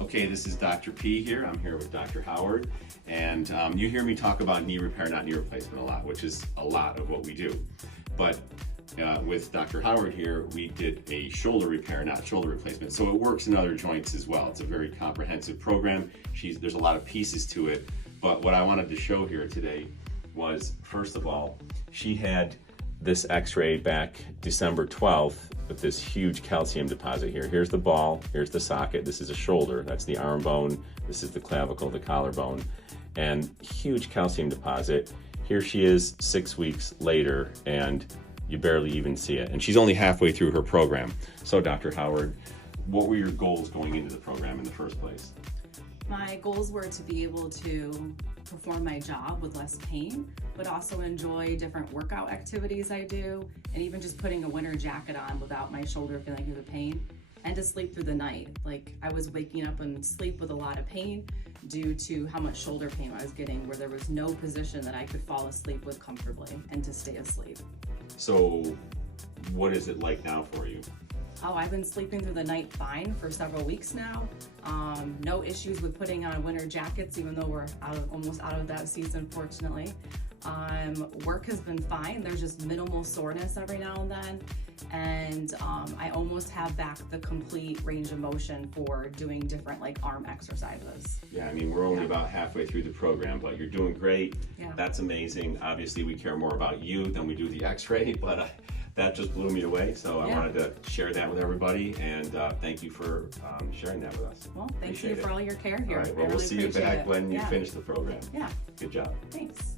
Okay, this is Dr. P here. I'm here with Dr. Howard, and you hear me talk about knee repair, not knee replacement a lot, which is a lot of what we do. But with Dr. Howard here, we did a shoulder repair, not shoulder replacement. So it works in other joints as well. It's a very comprehensive program. There's a lot of pieces to it. But what I wanted to show here today was, first of all, she had this x-ray back December 12th with this huge calcium deposit here. Here's the ball, here's the socket, this is a shoulder, that's the arm bone, this is the clavicle, the collarbone, and huge calcium deposit. Here she is 6 weeks later, and you barely even see it. And she's only halfway through her program. So Dr. Howard, what were your goals going into the program in the first place? My goals were to be able to perform my job with less pain, but also enjoy different workout activities I do, and even just putting a winter jacket on without my shoulder feeling the pain, and to sleep through the night. Like, I was waking up in sleep with a lot of pain due to how much shoulder pain I was getting, where there was no position that I could fall asleep with comfortably and to stay asleep. So what is it like now for you? Oh, I've been sleeping through the night fine for several weeks now. No issues with putting on winter jackets, even though we're almost out of that season, fortunately. Work has been fine. There's just minimal soreness every now and then. And I almost have back the complete range of motion for doing different arm exercises. Yeah, I mean, we're only about halfway through the program, but you're doing great. Yeah. That's amazing. Obviously, we care more about you than we do the x-ray, but that just blew me away. So I wanted to share that with everybody, and thank you for sharing that with us. Well, thank you for all your care here. All right, well, I we'll really see you appreciate back it. when you finish the program. Yeah. Good job. Thanks.